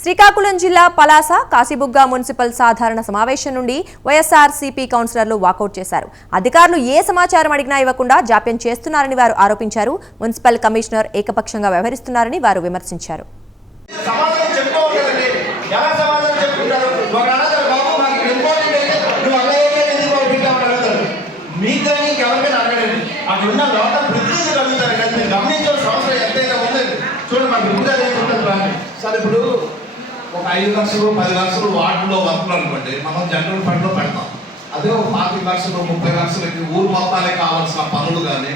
శ్రీకాకుళం జిల్లా పలాస కాశీబుగ్గ మున్సిపల్ సాధారణ సమావేశం నుండి వైఎస్ఆర్సీపీ కౌన్సిలర్లు వాకౌట్ చేశారు. అధికారులు ఏ సమాచారం అడిగినా ఇవ్వకుండా జాప్యం చేస్తున్నారని వారు ఆరోపించారు. మున్సిపల్ కమిషనర్ ఏకపక్షంగా వ్యవహరిస్తున్నారని వారు విమర్శించారు. చూడండి ముందు అదే ఉంటుంది సార్ ఇప్పుడు ఐదు లక్షలు పది లక్షలు వార్డులో వర్కులు అనుకోండి మనం జనరల్ ఫండ్లో పెడతాం. అదే ఒక పాతిక లక్షలు ముప్పై లక్షలకి ఊరు మొత్తాలే కావాల్సిన పనులు కానీ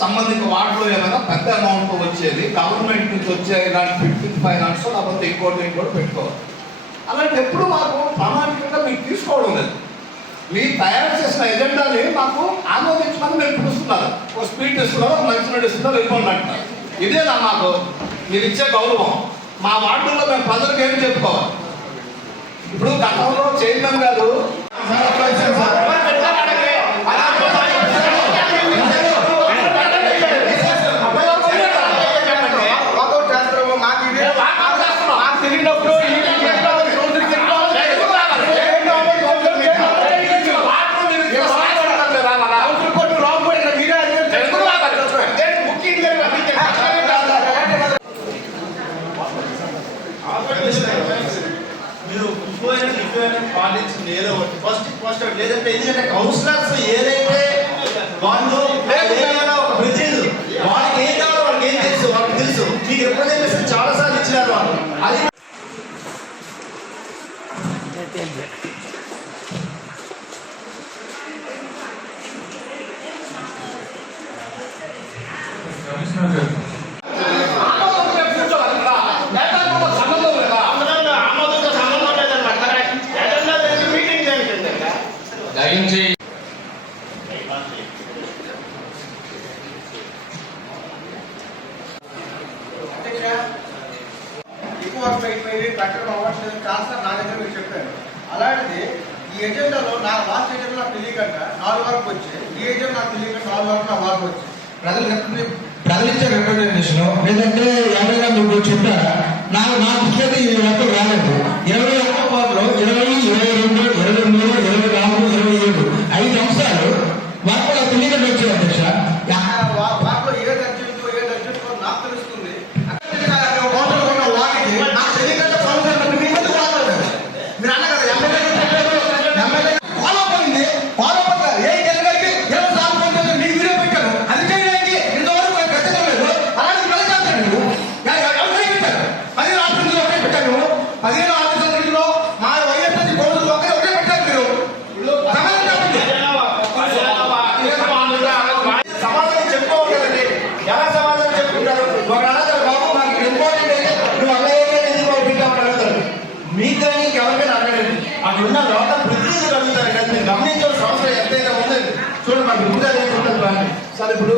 సంబంధిత వార్డులో ఏమైనా పెద్ద అమౌంట్ వచ్చేది గవర్నమెంట్ నుంచి వచ్చే ఇలాంటి ఫిఫ్టీన్ ఫైనాన్స్ లేకపోతే ఇంకోటి ఇంకోటి పెట్టుకోవాలి అలాంటి ఎప్పుడు మాకు ప్రామాణికంగా మీకు తీసుకోవడం లేదు. మీరు తయారు చేసిన ఎజెండాని మాకు ఆమోదించమని మీరు పిలుస్తున్నారు. ఒక స్పీడ్ ఇస్తున్నారు ఒక మంచి నోట్ ఇస్తున్నారు వెళ్ళిపోండి అంటున్నారు. ఇదేనా మాకు? మీరు ఇచ్చే గౌరవం. మా వార్డుల్లో మేము ప్రజలకు ఏం చెప్పుకోవాలి? ఇప్పుడు గతంలో చైర్మన్ గారు మాకు తెలియనప్పుడు ఈ కౌన్సిల్ కొట్టు రాంగ్ పోయిన మీరే బుకింగ్ మీరు ఇఫోయిన పాలించింది ఏదో ఒకటి. ఫస్ట్ ఫస్ట్ లేదంటే ఎందుకంటే కౌన్సిలర్స్ ఏదైతే వాళ్ళు ఏదైనా ఒక ప్రతినిధులు వాళ్ళకి ఏం కావాలో వాళ్ళకి ఏం తెలుసు వాళ్ళకి తెలుసు. మీకు రిప్రజెంటేషన్ చాలా సార్లు ఇచ్చినారు వాళ్ళు. అది వర్క్ అయిపోయింది కట్టడం అవ్వట్లేదు చాలా నా దగ్గర మీరు చెప్పాను అలాంటిది ఈ ఎజెండాలో నా లాస్ట్ ఎజెండా నాకు తెలియకుండా నాలుగు వరకు వచ్చాయి. ఈ ఎజెండా నాకు తెలియకుండా నాలుగు వరకు నా వరకు వచ్చాయి. ప్రజలు రిప్రజెంట్ ప్రజలు ఇచ్చే రిప్రజెంటేషన్ లేదంటే ఎవరైనా మీకు చెప్పారా? నాకు నా దృష్టి ఈ వరకు రాలేదు ఇరవై ఒక్క వార్డులో ఇరవై ఇరవై రెండు ఇరవై మూడు ఇరవై నాలుగు ఇరవై ఏడు ఐదు అంశాలు వర్క్ నాకు తెలియకుండా వచ్చాయి అధ్యక్ష వాటిలో ఏ అర్జెంట్ ఏ అర్జెంట్ నాకు తెలుస్తుంది అక్కడ హోటల్ ఉన్న వాడికి నాకు తెలియకుండా పనులు నన్ను మీ ముందు వాడలేదు మీరు అన్న కదా ఎమ్మెల్యే చెప్పారు ఎమ్మెల్యే ఫాలో పోయింది ఫాలో పోతారు ఏ జనగలికి ఇరవై సార్లు ఫోన్ చేసి మీకు వీడియో పెట్టాను అది చేయడానికి ఇంతవరకు నేను పెట్టలేదు అలాంటి ప్రజలు నువ్వు ఎవరు పెట్టారు పదిహేను ఆఫీసులు ఒకటే పెట్టాను నువ్వు పదిహేను ఆఫీసులో మా వైఎస్ఆర్ కోర్టులు ఒకటే ఒకటే పెట్టారు మీరు సమాధానం చెప్పండి సమాధానం చెప్పుకోవాలండి ఎలా సమాధానం చెప్పుకుంటారు ఒక అడగారు బాబు మాకు ఇంపార్టెంట్ అయితే నువ్వు అల్లయ్యగా ఎందుకు పంపించామని అడుగుతారు మీకు కానీ ఇంకెవరికైనా అడగండి అక్కడ ఉన్న లోకల్ ప్రతినిధులు అడుగుతారు కానీ మీరు గమనించాల్సిన అవసరం ఎంతైనా ఉందండి. చూడండి మాకు ముందే అదే ఉంటుంది సరే సార్ ఇప్పుడు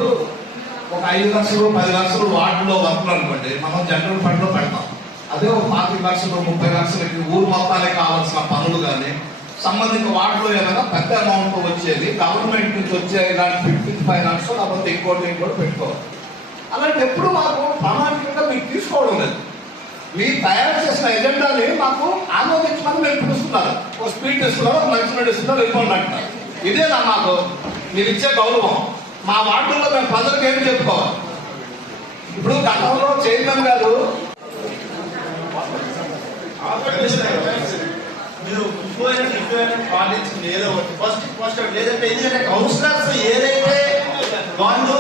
ఒక ఐదు లక్షలు పది లక్షలు వార్డులో వర్కులు అనుకోండి మనం జనరల్ ఫండ్లో పెడతాం. అదే ఒక పాతిక లక్షలు ముప్పై లక్షలకి ఊరు మొత్తాలే కావాల్సిన పనులు కానీ సంబంధిత వార్డులో ఏమైనా పెద్ద అమౌంట్ వచ్చేది గవర్నమెంట్ నుంచి వచ్చే ఇలాంటి ఫిఫ్టీ ఫైనాన్స్ లేకపోతే ఇంకోటి ఇంకోటి పెట్టుకోవాలి. అలాంటి ఎప్పుడు మాకు ప్రామాణికంగా మీకు తీసుకోవడం లేదు. మీ తయారు చేసిన ఎజెండాని మాకు ఆమోదించమని మీరు పిలుస్తున్నారు. ఒక స్పీడ్ ఇస్తున్నారు ఒక మంచి నోట్ ఇస్తున్నారు వెళ్ళిపోండి ఇదేనా మాకు మీరు ఇచ్చే గౌరవం. మా వార్డుల్లో మేము ప్రజలకు ఏం చెప్పుకోవాలి? ఇప్పుడు గతంలో చైర్మన్ గారు మీరు ఇఫోయిన ఇఫోయిన పాటించింది ఏదో ఒకటి. ఫస్ట్ ఫస్ట్ లేదంటే ఎందుకంటే కౌన్సిలర్స్ ఏదైతే వాళ్ళు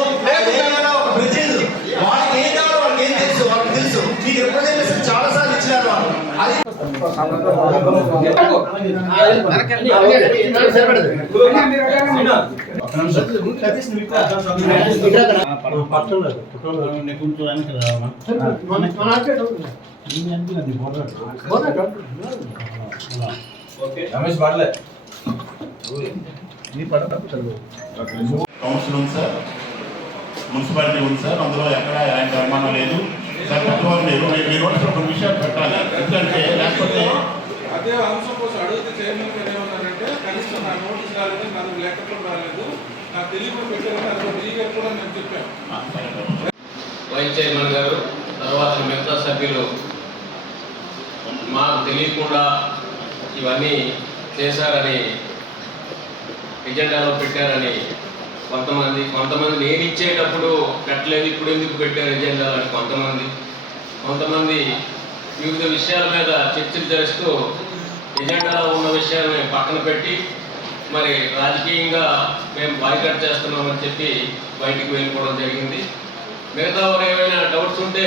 రమేష్ పడలే కౌన్సిల్ ఉంది సార్. మున్సిపాలిటీ ఉంది సార్. అందులో ఎక్కడ ఎలాంటి అనుమానం లేదు. సార్ పెద్దవాళ్ళు మీరు నోటీసులో కొన్ని విషయాలు పెట్టాలి ఎందుకంటే లేకపోతే అదే అంశం కోసం అడిగితే చైర్మన్ గారు ఏమన్నారంటే కనీసం నా నోటీస్ రాలేదు నాకు లెక్కలు రాలేదు నాకు తెలియకుండా పెట్టారని అది లీగల్ కూడా నేను చెప్పాను. వైస్ చైర్మన్ గారు తర్వాత మిగతా సభ్యులు మాకు తెలియకుండా ఇవన్నీ చేశారని ఎజెండాలో పెట్టారని కొంతమంది కొంతమంది నేను ఇచ్చేటప్పుడు పెట్టలేదు ఇప్పుడు ఎందుకు పెట్టారు ఎజెండా అని కొంతమంది. కొంతమంది వివిధ విషయాల మీద చర్చలు చేస్తూ ఎజెండాలో ఉన్న విషయాన్ని పక్కన పెట్టి మరి రాజకీయంగా మేము బాయ్కట్ చేస్తున్నామని చెప్పి బయటికి వెళ్ళిపోవడం జరిగింది. మిగతా వారు ఏమైనా డౌట్స్ ఉంటే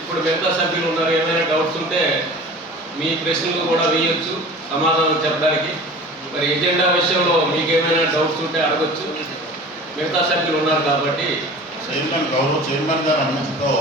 ఇప్పుడు మిగతా సభ్యులు ఉన్నారు ఏమైనా డౌట్స్ ఉంటే మీ ప్రశ్నలు కూడా వేయొచ్చు సమాధానం చెప్పడానికి. మరి ఎజెండా విషయంలో మీకేమైనా డౌట్స్ ఉంటే అడగొచ్చు. మిగతా సభ్యులు ఉన్నారు కాబట్టి చైర్మన్ గౌరవ చైర్మన్ గారు అనుమతితో